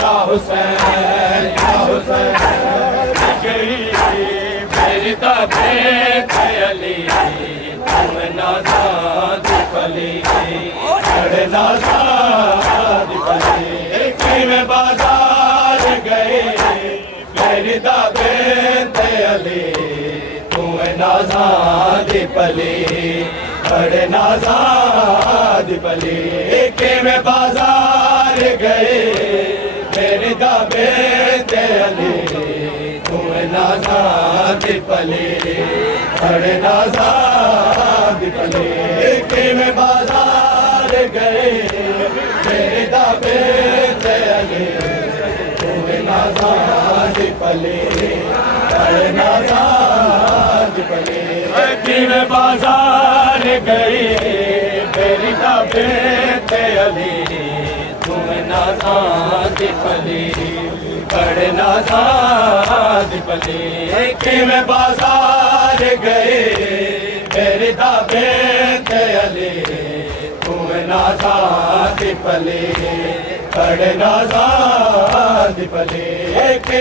یا حسین یا حسین گئی میری دبے علی تم نازاد پلی بڑے نازاد پلی میں بازار گئے میری دبے علی تم نازاد پلی بڑے نازاد پلی میں بازار گئے میری دبے علی تم نازاد پلی بڑے نازاد پلی میں بازار گئے میری دبے علی تم نازاد پلی بڑے نازاد پلی میں بازار گئی میری دبے علی تم نازاد پلی بڑے نازاد پلی میں بازار گئے میری دبے علی تم نازاد پلی بڑے نازاد پلی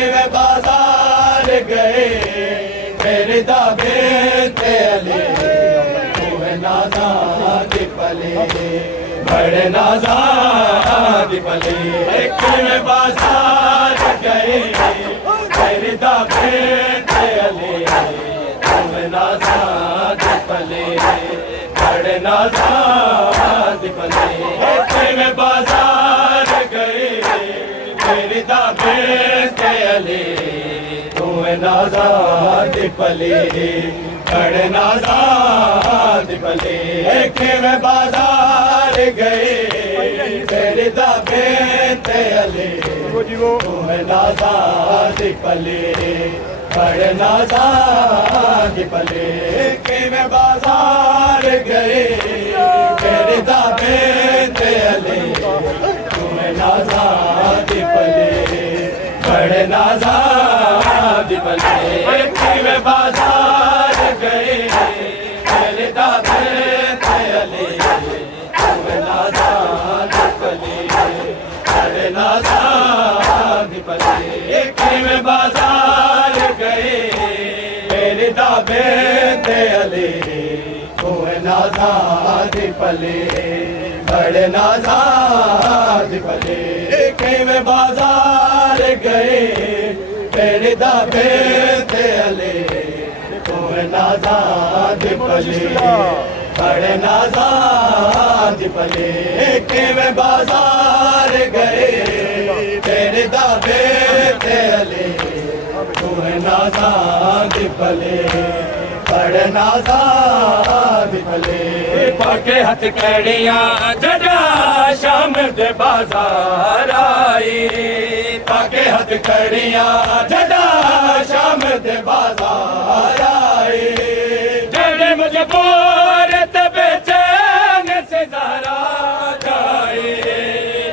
میں بازار گئے میری دبے علی تم نازاد پلی بڑے نازاد پلی میں بازار گئے میری دبے علی تم نازاد پلی بڑے نازاد پلی میں بازار گئے میری دبے علی تم نازاد پلی بڑے نازاد پلی میں بازار گئے میری دبے علی تم نازاد پلی بڑے نازاد پلی میں بازار گئے میری دبے علی تم نازاد پلی بڑے نازاد پلی میں بازار گئے میری دبے علی تم نازاد پلی بڑے نازاد پلی میں بازار گئے میری دبے علی تم نازاد پلی بڑے نازاد پلی میں بازار گئے میری دبے علی تم نازاد پلی بڑے نازاد پلی میں بازار گئے میری دبے علی تم نازاد پلی بڑے نازاد پلی پاکے ہتھ کڑیاں جڑا شام دے بازار آئی پاکے ہتھ کڑیاں جڑا شام دے بازار آئی جڑے مجبور تے بے چین سے زہرا جائے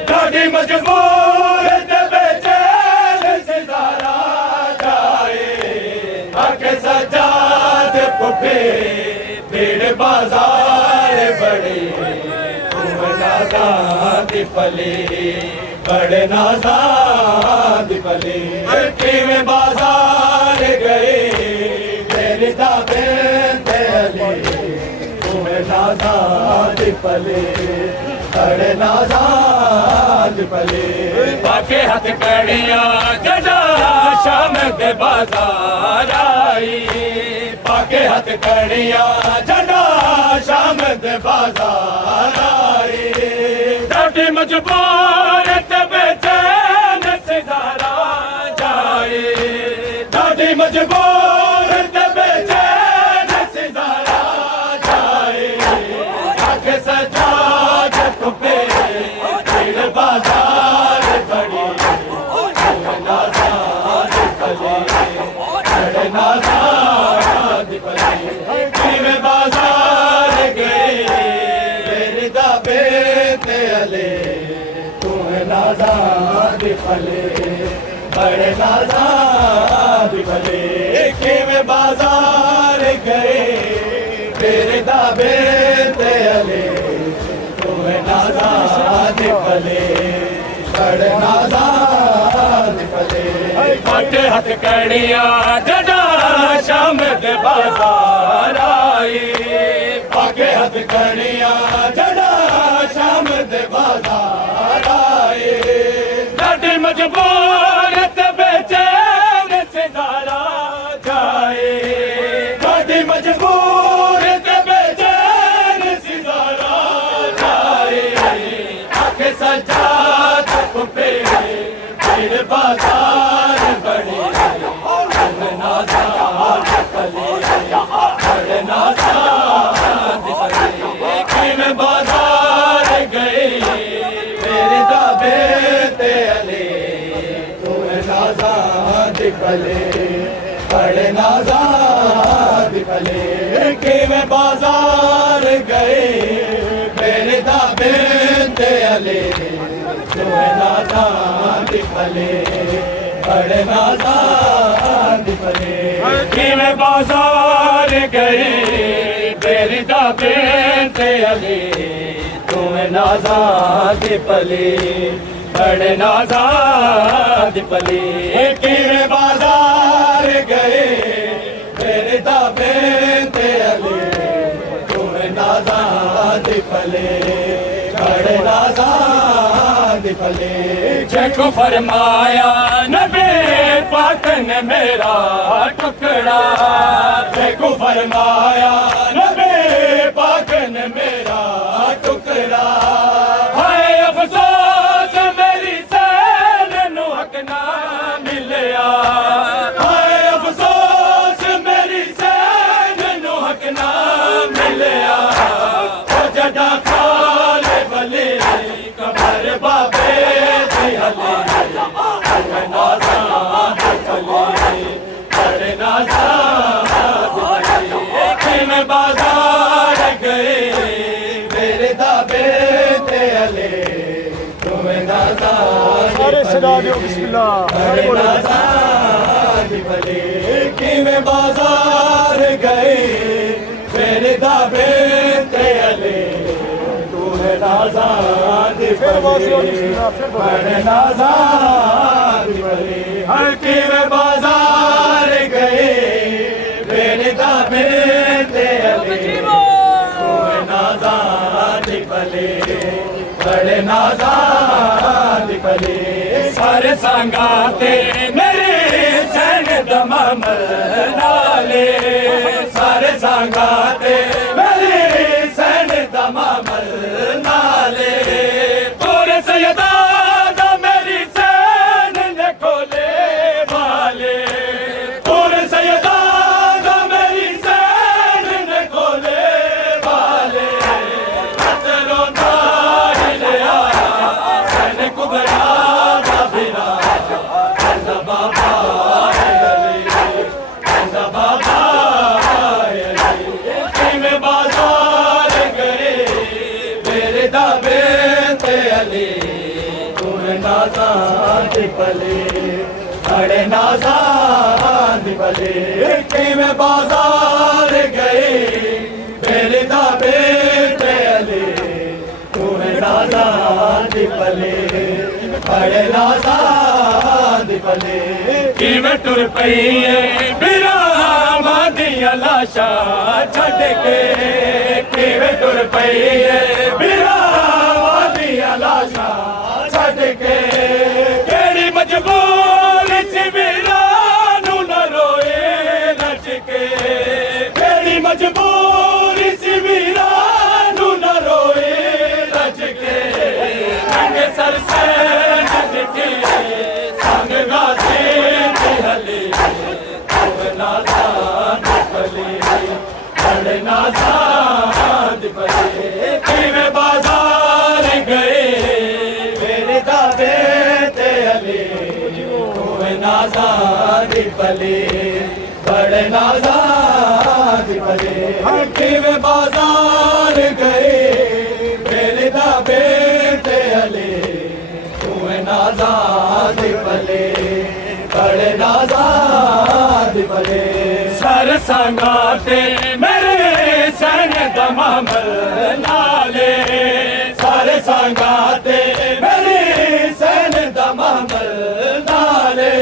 جڑے مجبور تے بے چین سے زہرا جائے آکے سجاد پپے بھیڑ بازار بڑے تم نازاد پلی بڑے نازاد پلی میں بازار گئے میری دبے علی تم نازاد پلی بڑے نازاد پلی پاکے ہتھ کڑیاں جڑا شام دے بازار آئی پاکے ہتھ کڑیاں جڑا شام دے بازار آئی ڈاڈی مجبور تے بے چین سے زہرا جائے ڈاڈی مجبور تے بے چین سے زہرا جائے آنکھ سجاد پپے بھیڑ بازار بڑی تم نازاد پلی بڑے نازاد پلی میں بازار گئے میری دبے علی تم نازاد پلی بڑے نازاد پلی میں بازار گئے میری دبے علی تم نازاد پلی بڑے نازاد پاٹے ہتھ کڑیاں جڑا شام دے بازار آئی پاکے ہتھ کڑیاں جڑا شام دے بازار آئی ڈاڈی مجبور تے بے چین سدارا جائے ڈاڈی مجبور تے بے چین سدارا جائے آنکھیں سجاد پھپے پھر بازار بڑی بڑنا ساد پلے بڑنا ساد پلے کہ میں بازار گئی میرے دابے تے علی تمہیں نازاد پلے بڑنا ساد پلے کہ میں بازار گئی میرے دابے تے علی تمہیں نازاد پلے بڑے نازاد پلے کہ میں بازار گئی میری دابے تے علی تمہیں نازاد پلے بڑے نازاد پلے کہ میں بازار گئی میری دابے تے علی تمہیں نازاد پلے بڑے نازاد پلے جھکو فرمایا نبی پاک نے میرا ٹکڑا جھکو فرمایا نبی پاک نے میرا ٹکڑا ہائے افسوس میری سین نو حق نہ ملیا ہائے افسوس میری سین نو حق نہ ملیا وہ جڑا کھال بلی کمر بابے دی حلی بڑے نازاد پلے بڑے نازاد پلے کہ میں بازار گئی میرے دابے تے علی تمہیں نازاد پلے بڑے نازاد پلے کہ میں بازار گئی میرے دابے تے علی تمہیں نازاد پلے بڑے نازاد پلے ہر کی میں بازار گئی میرے دابے تے علی تمہیں نازاد پلے بڑے نازاد پلے سارے سنگاتے میرے سین دمام نالے سارے سنگاتے میرے سین دمام نالے پورے سیدہ دا میری سین نے کھولے والے پورے سیدہ دا میری سین نے کھولے والے خطروں نار لے آیا سین کبرا دا بھیرا کندا بابا علی کندا بابا علی کہ میں بازار گئے میرے دابے تے علی تمہیں نازاد پلے بڑے نازاد پلے کہ میں بازار گئی میرے دابے تے علی تمہیں نازاد پلے بڑے نازاد پلے کہ میں ٹر پئی برام دیا لاشا چھڈ کے کہ میں ٹر پئی برام دیا لاشا چھڈ کے کیڑی مجبور سی ویرانو نہ روئے نچ کے کیڑی مجبور سی ویرانو نہ روئے نچ کے رنگ سر سے نچ کے سنگ گاتے دی حلی تمہیں نازاد پلے بڑے نازاد پلے کہ میں بازار گئے میرے دابے تے علی تمہیں نازاد پلے بڑے نازاد پلے کہ میں بازار گئے میرے دابے تے علی تمہیں نازاد پلے بڑے نازاد پلے سر سنگاتے میرے سین دمام نالے سارے سنگاتے میرے سین دمام نالے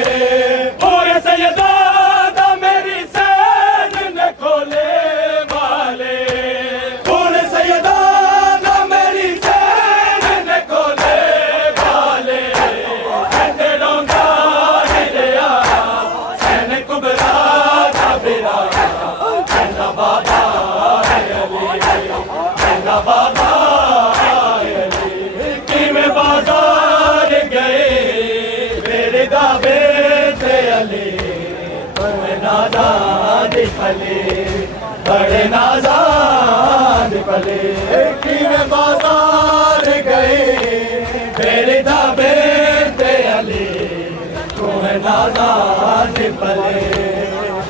پلے بڑے نازاد پلے کی میں بازار گئے میرے دابے تے علی تمہیں نازاد پلے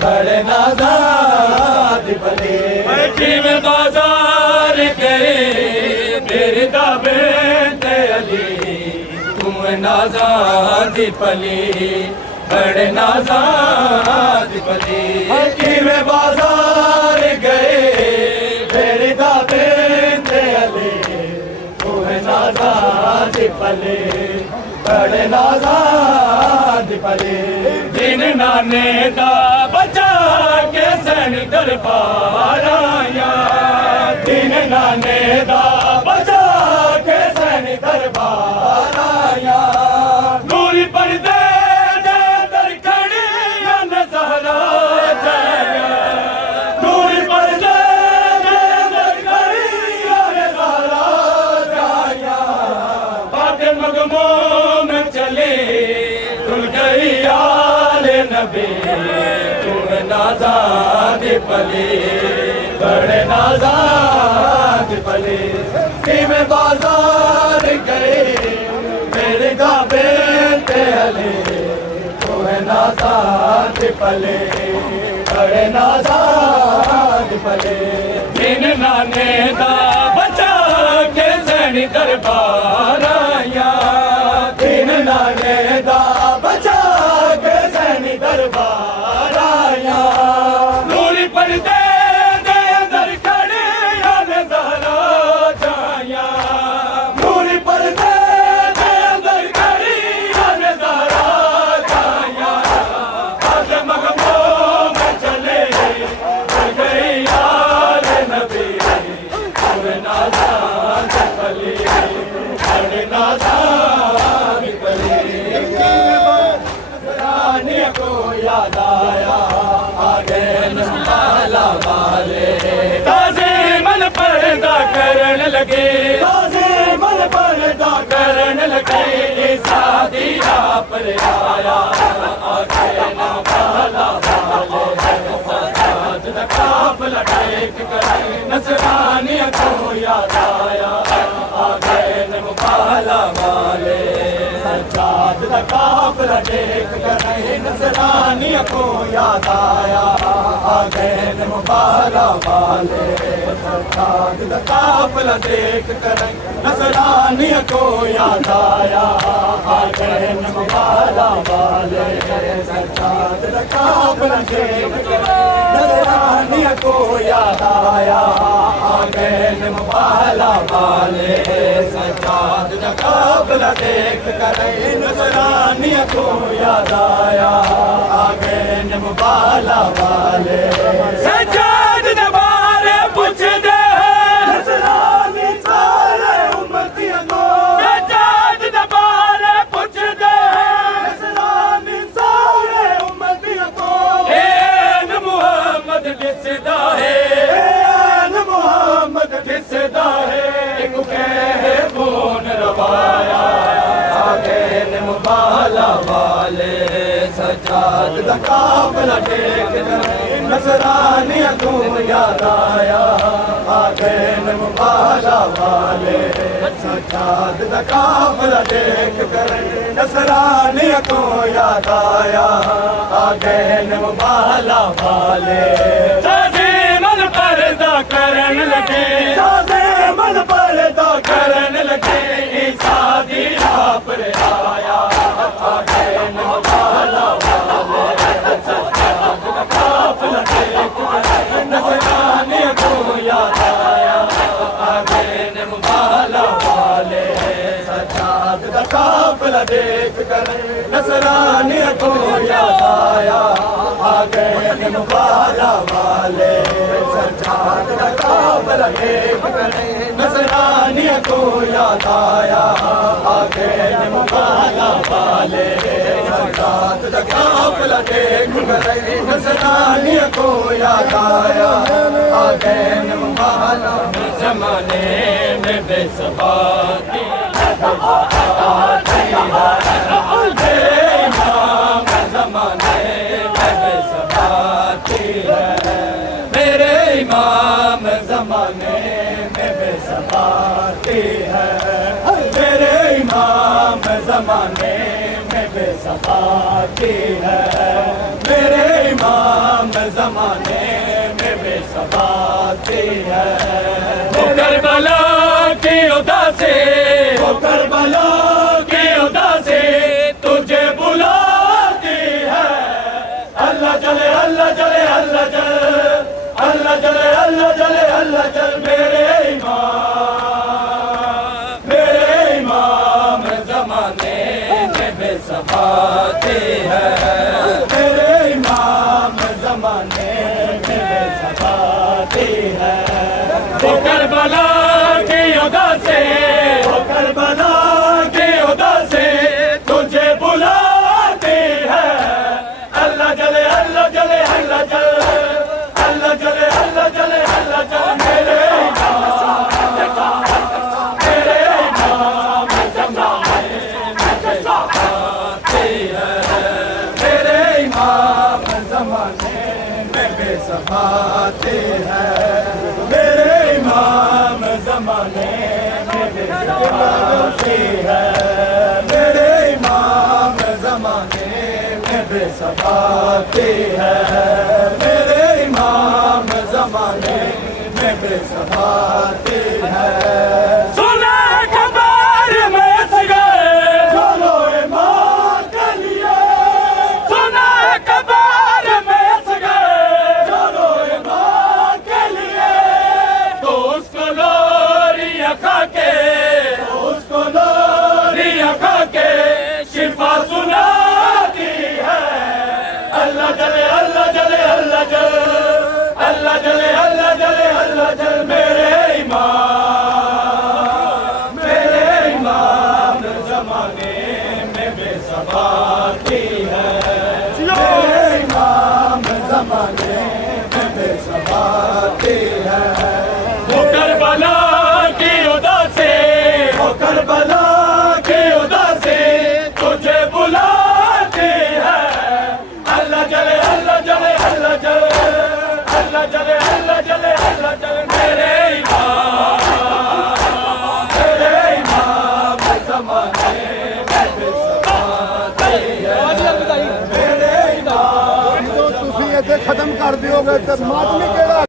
بڑے نازاد پلے کی میں بازار گئے میرے دابے تے علی تمہیں نازاد پلے بڑے نازاد پلی کی میں بازار گئے میرے دابے تے علی تمہیں نازاد پلے بڑے نازاد پلے جن نانے دا بچا کے سین دربار آیا جن نانے دا بچا کے سین دربار آیا نوری پردے تم نازاد پلے بڑے نازاد پلے کہ میں بازار گئے میرے دابے تے علی تم نازاد پلے بڑے نازاد پلے جن نانے دا بچا کے سین دربار آیا جن نانے دا بچا کے سین دربار آیا نوری پردے دے اندر کھڑے آل زہرا جایا نوری پردے دے اندر کھڑی آل زہرا جایا آج مغموں میں چلے بڑھ گئی آل نبی تمہیں نازاد پلے بڑے نازاد پلے کو یاد آیا آگے نمالا والے تازے من پردہ کرن لگے تازے من پردہ کرن لگے سادی آپ پر آیا آگے نمالا والے سجاد قافلہ ٹیک کرے نصرانی کو یاد آیا آگے نمالا والے سجاد قافلہ ٹیک کرے نصرانی کو یاد آیا آگئے مبارہ والے سجاد قافلہ دیکھ کر نصرانی کو یاد آیا آگئے مبارہ والے سجاد قافلہ دیکھ کر نصرانی کو یاد آیا آگئے مبارہ والے سجاد قافلہ دیکھ کر نصرانی کو یاد آیا آگے نمبالا والے سجاد نبارے پوچھ دے نصرانی سارے امتیاں کو سجاد نبارے پوچھ دے نصرانی سارے امتیاں کو این محمد دسدا ہے این محمد دسدا ہے ایک کہے بون روایا آگے نمبالا والے سجاد قافلہ ٹیک کرے نصرانی کو یاد آیا آگے نمبالا والے سجاد قافلہ ٹیک کرے نصرانی کو یاد آیا آگے نمبالا والے تازے من پردہ کرن لگے تازے من پردہ کرن لگے سادی آپ پر آیا آگے نمبالا والے سجاد قافلہ ٹیک کرے نصرانی کو یاد آیا آگے نمبالا والے سجاد قافلہ دیکھ کر نصرانی کو یاد آیا آگے نمبالا والے سجاد قافلہ دیکھ کر نصرانی کو یاد آیا آگے نمبالا والے سجاد قافلہ دیکھ کر نصرانی کو یاد آیا آگے نمبالا زمانے میں بے ثباتی امام زمانے میں بے ثباتی ہے سباتی ہے، میرے امام زمانے میں بے ثباتی ہے۔ وہ کربلا کی اداسی، وہ کربلا کی اداسی تجھے بلاتی ہے۔ اللہ جلے اللہ جلے اللہ جل، اللہ جلے اللہ جلے اللہ جل، میرے امام، میرے امام زمانے میں بے ثباتی ہے، میرے امام زمانے میں بے ثباتی ہے۔ وہ کربلا کی اداسی، وہ کربلا کی اداسی تجھے بلاتی ہے۔ اللہ جلے اللہ جلے اللہ جل، اللہ جلے اللہ جلے اللہ جل، میرے امام، میرے امام زمانے میں بے ثباتی ہے، میرے امام زمانے میں بے ثباتی ہے، میرے امام زمانے میں بے ثباتی ہے، میرے امام زمانے میں بے ثباتی ہے، میرے امام زمانے میں بے ثباتی ہے۔ سنا خبر میں سگے چلو امام کے لیے، سنا خبر میں سگے چلو امام کے لیے، تو اس کو لوریاں کھا کے، تو اس کو لوریاں کھا کے شفا سناتی ہے۔ اللہ جلے اللہ جلے اللہ جل، اللہ جلے اللہ جلے اللہ جل، میرے امام، میرے امام زمانے میں بے ثباتی ہے، میرے امام زمانے میں بے ثباتی ہے۔ وہ کربلا کی اداسی، وہ کربلا کی اداسی تجھے بلاتی ہے۔ اللہ جلے اللہ جلے اللہ جل، اللہ جلے اللہ جلے اللہ جل، میرے امام، میرے امام زمانے میں بے ثباتی ہے، میرے امام تسی ایتھے ختم کر دیو گے تے ماتمی کیڑا